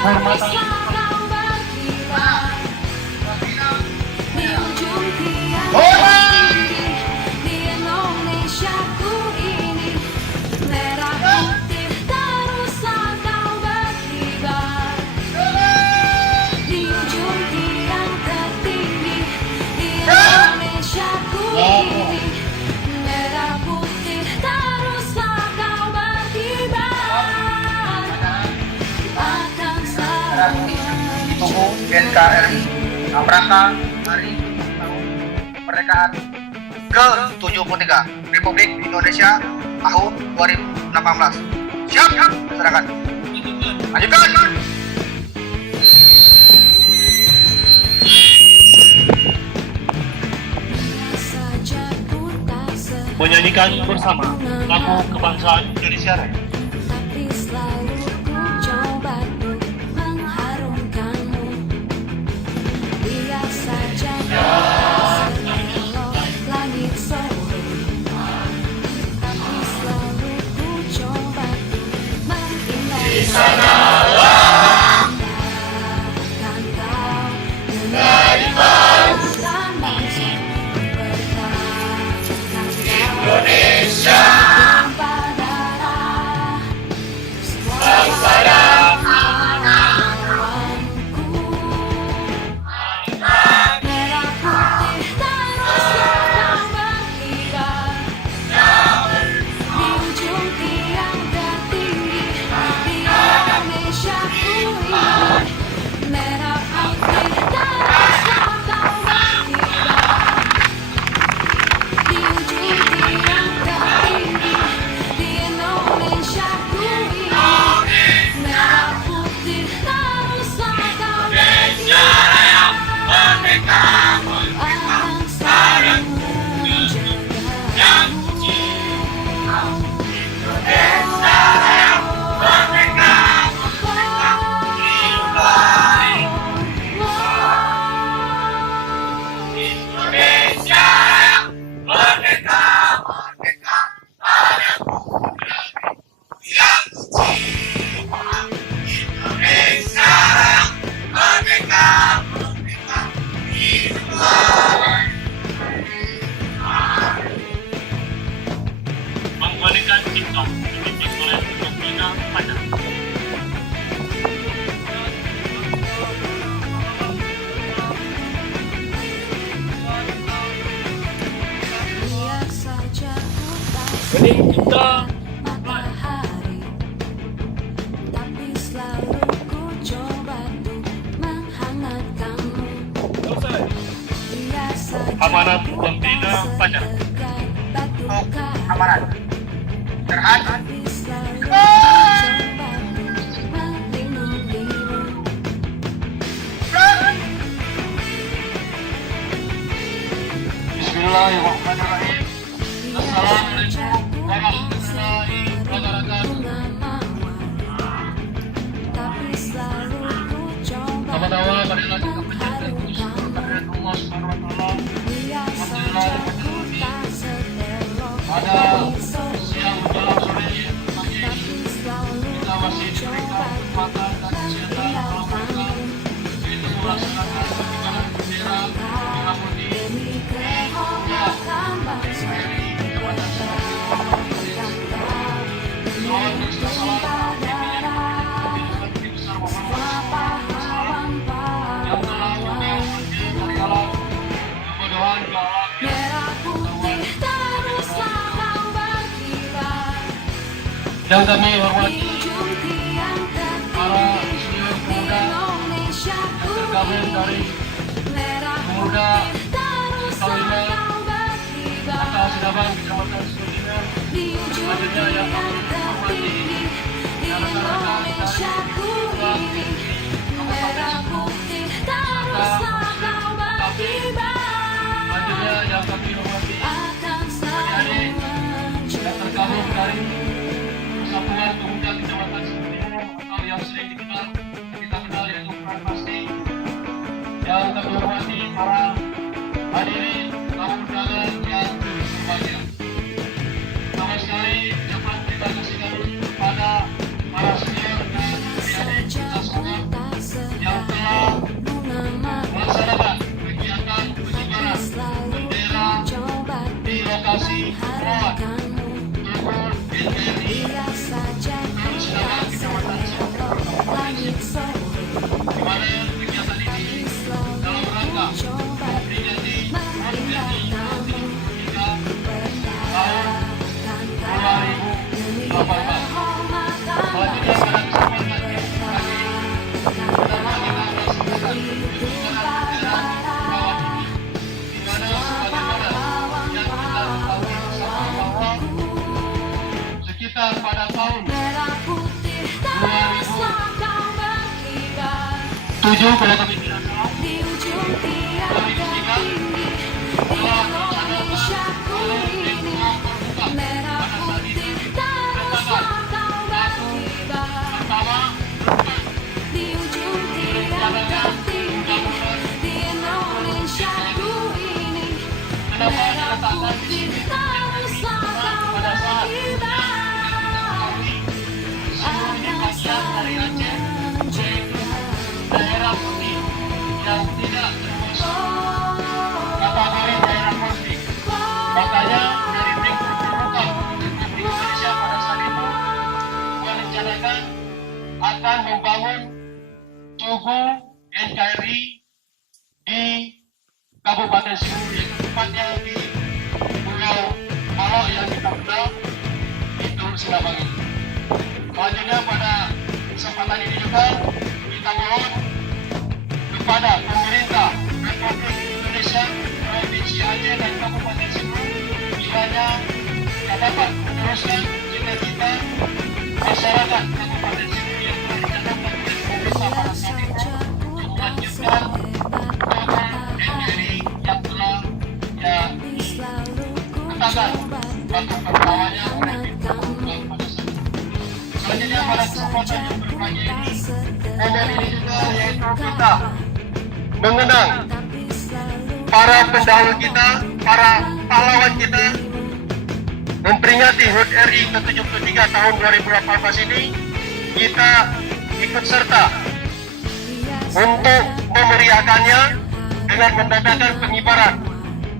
hormatan di ujung tiang tertinggi di Indonesiaku ini, merah putih teruslah kau berkibar. Di ujung tiang tertinggi di Indonesiaku ini, merah putih teruslah kau berkibar. Akan selalu Tubuh NKRI dalam rangka Hari Tahun Kemerdekaan ke-73 Republik Indonesia tahun 2018. Siap, silakan. Lanjutkan. saja ku tak sehat, menyanyikan bersama lagu kebangsaan Indonesia Raya. tapi selalu ku coba untuk mengharumkanmu. Biar saja seelok langit sore, tapi selalu ku coba untuk mengindahkan kau menjadi bangsa Indonesia. Bangsa dan kawanku, merah putih teruslah kau berkibar. Di ujung tiang tertinggi di Indonesiaku ini, merah putih teruslah kau berkibar. Di ujung tiang tertinggi di Indonesiaku ini, merah putih teruslah kau berkibar. Akan selalu menjagamu. Mengembalikan cipta dipimpin oleh Novina Fajar. Biar saja ku tak Bening cipta matahari, tapi selalu ku coba untuk menghangatkanmu. Biar saja Amanat ku Novina tak Fajar. sedekat batu karang, Amanat. Terhad. tapi selalu ku coba untuk melindungimu. Bismillahirrahmanirrahim. Biar saja ku tak seperti bunga mawar, tapi selalu ku coba Pertama-tama marilah kita untuk panjatkan puji syukur mengharumkanmu. kehadirat Allah Subhanahu wa taala Biar saja ku tak seelok pada langit sore, siang menjelang sore pagi ini. tapi selalu Kita masih ku coba diberikan kesempatan dan kesehatan Allah yaitu melaksanakan pengibaran bendera merah putih demi kehormatan bangsa. Berkatakan kau dengan tumpah darah, semua pahlawan-pahlawan. Merah putih teruslah kau berkibar. Dan kami Di hormati ujung tiang para tertinggi senior di pemuda Indonesiaku tergabung ini, dari merah pemuda putih teruslah kau berkibar. Kota Sidabang, Kecamatan Sudirman. Di ujung tiang tertinggi di Indonesiaku ini, merah putih teruslah kau berkibar. Selanjutnya yang kami hormati Akan selalu yang tergabung dari menjagamu. Persatuan Pemuda Kecamatan Sudirman atau yang sering kita kenal yaitu Peran Pasti. Yang kami hormati para hadirin tamu undangan yang berbahagia. Pertama sekali ucapan terima kasih Setuju kalau kami tidak salah? Di ujung tiada Kami tinggal tinggi di telah Indonesiaku ini, merah putih teruslah kau berkibar. pertama Di ujung tiada tinggi di Indonesiaku ini, merah putih teruslah kau berkibar. Akan selalu menjaga. daerah putih yang tidak termasuk kategori daerah konflik. Makanya dari Menko Polhukam Republik Indonesia pada saat itu merencanakan akan membangun tugu NKRI di Kabupaten Sibolga, yang tepatnya di Pulau Malo yang kita kenal itu Sinabangi. Selanjutnya pada kesempatan ini juga kita mohon kepada pemerintah Republik Indonesia, Provinsi Aceh dan Kabupaten Sibolga kiranya dapat meneruskan cita-cita masyarakat Kabupaten Sibolga yang telah dicantumkan oleh pemerintah pada saat itu untuk melanjutkan program NKRI yang telah katakan waktu pertamanya oleh Menko Polhukam pada saat itu. Selanjutnya pada kesempatan yang berbahagia ini, momen ini juga yaitu kita mengenang para pendahulu kita, para pahlawan kita, memperingati HUT RI ke-73 tahun 2018 ini. Kita ikut serta untuk memeriahkannya dengan mendatangkan pengibaran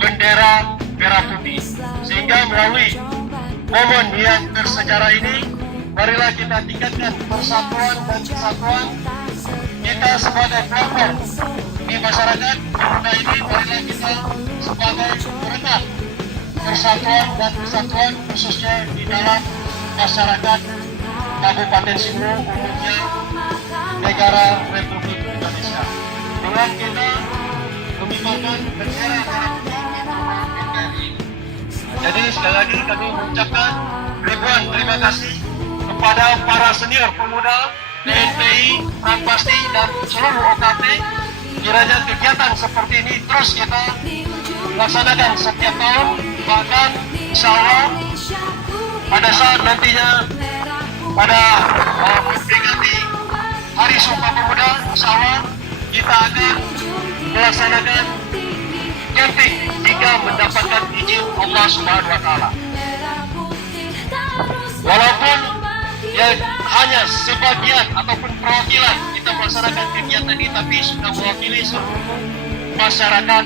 bendera merah putih, sehingga melalui momen yang bersejarah ini, marilah kita tingkatkan persatuan dan kesatuan kita sebagai pelopor di masyarakat pemuda ini. Marilah kita sebagai perekat persatuan dan kesatuan khususnya di dalam masyarakat Kabupaten Sibolga, umumnya negara Republik Indonesia, dengan kita mengibarkan bendera merah putih di program NKRI. Jadi sekali lagi kami mengucapkan ribuan terima kasih kepada para senior pemuda TNPI, Prampasti dan seluruh OKP. Kiranya kegiatan seperti ini terus kita laksanakan setiap tahun, bahkan insya Allah pada saat nantinya pada memperingati Hari Sumpah Pemuda, insya Allah kita akan melaksanakan camping jika mendapatkan izin Allah Subhanahu wa Ta'ala. Walaupun ya hanya sebagian ataupun perwakilan kita melaksanakan kegiatan ini, tapi sudah mewakili seluruh masyarakat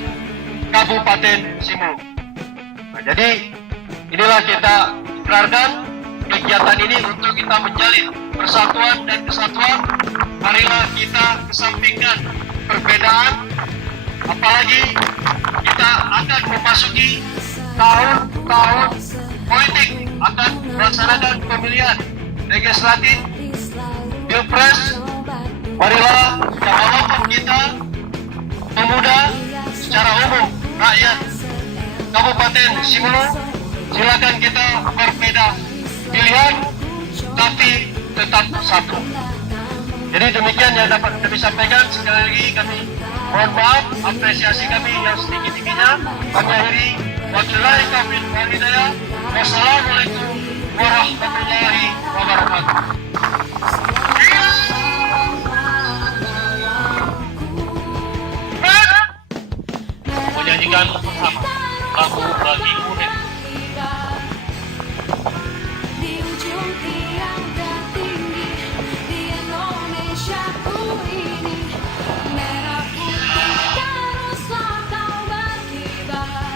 Kabupaten Sibolga. Nah, jadi inilah kita ikrarkan kegiatan ini untuk kita menjalin persatuan dan kesatuan. Marilah kita kesampingkan perbedaan, apalagi kita akan memasuki tahun-tahun politik, akan melaksanakan pemilihan legislatif, pilpres. Marilah walaupun kita pemuda, secara umum rakyat Kabupaten Sibolga, silakan kita berbeda pilihan tapi tetap satu. Jadi demikian yang dapat kami sampaikan. Sekali lagi kami mohon maaf, apresiasi kami yang setinggi-tingginya kami akhiri. Wabillahi taufiq wal hidayah. Wassalamualaikum warahmatullahi wabarakatuh. Menyanyikan bersama lagu Bagi Unik. Di ujung tiada tinggi di Indonesiaku ini, merah putih teruslah kau berkibar.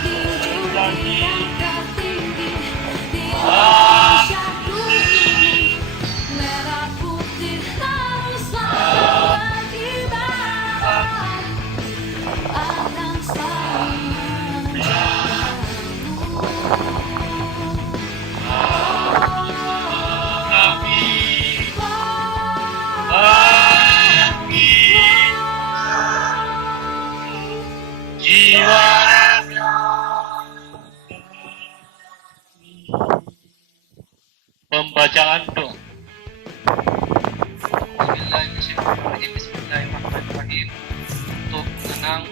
Di ujung tiada tinggi di Indonesiaku ini, merah putih teruslah kau berkibar. Akan selalu Jiwa pembacaan doa. Bismillahirrahmanirrahim. Untuk mengenang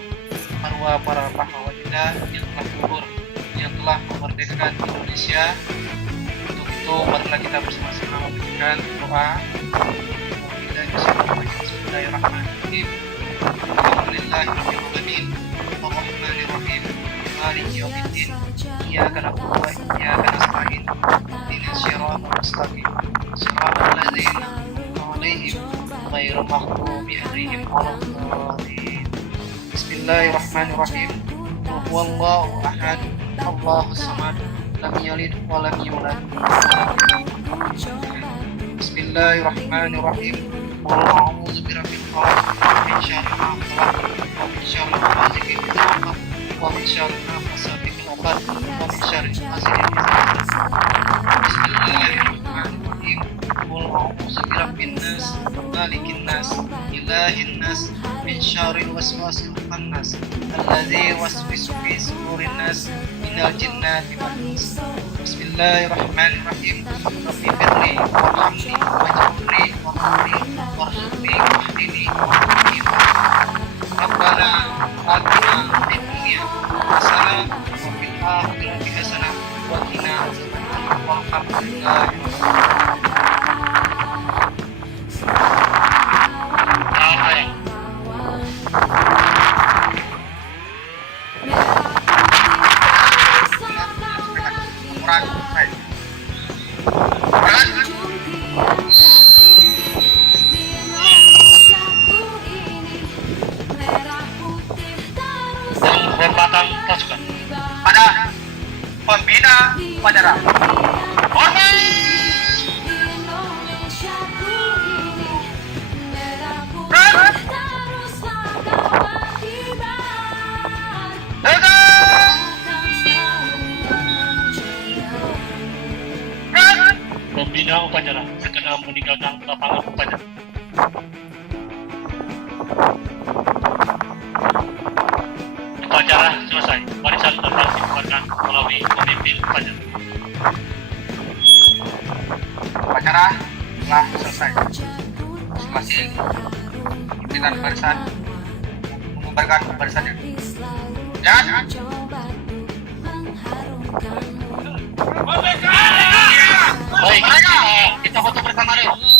arwah para pahlawan kita yang telah gugur, yang telah memerdekakan Indonesia. Untuk itu marilah kita bersama-sama memberikan doa. Bismillahirrahmanirrahim. Alhamdulillahirabbil alamin. Arrahmanirrahim. Maliki yaumiddin. Iyyaka na'budu wa iyyaka nasta'in. Ihdinas siratal mustaqim. Siratal ladzina an'amta 'alaihim ghairil maghdubi 'alaihim waladdallin. Bismillahirrahmanirrahim. Huwallahu ahad. Allahus samad. Lam yalid wa lam yulad. Bismillahirrahmanirrahim. Qul a'udzu birabbil falaq min syarri ma khalaq wa min syarri ghasiqin idza waqab wa min syarri nafasati fil 'uqad wa min syarri hasidin idza hasad. Bismillahirrahmanirrahim. Qul a'udzu birabbin nas malikin nas ilahin nas min syarril waswasil khannas alladzi yuwaswisu fi sudurin nas minal jinnati wan nas. Bismillahirrahmanirrahim. Rabbi firli warhamni waj'alni warhamni wahdini wahdini Rabbana atina fid dunya hasanah wa fil akhirati hasanah wa qina adzabannar. Walhamdulillah. Penghormatan pasukan Pada pembina upacara. Hormat. pembina upacara segera meninggalkan lapangan upacara. Upacara selesai. Warisan terbang dibubarkan melalui pemimpin upacara. Upacara telah selesai. Masing-masing pimpinan barisan mengubarkan barisannya. Ya. Baik, kita foto bersama dulu.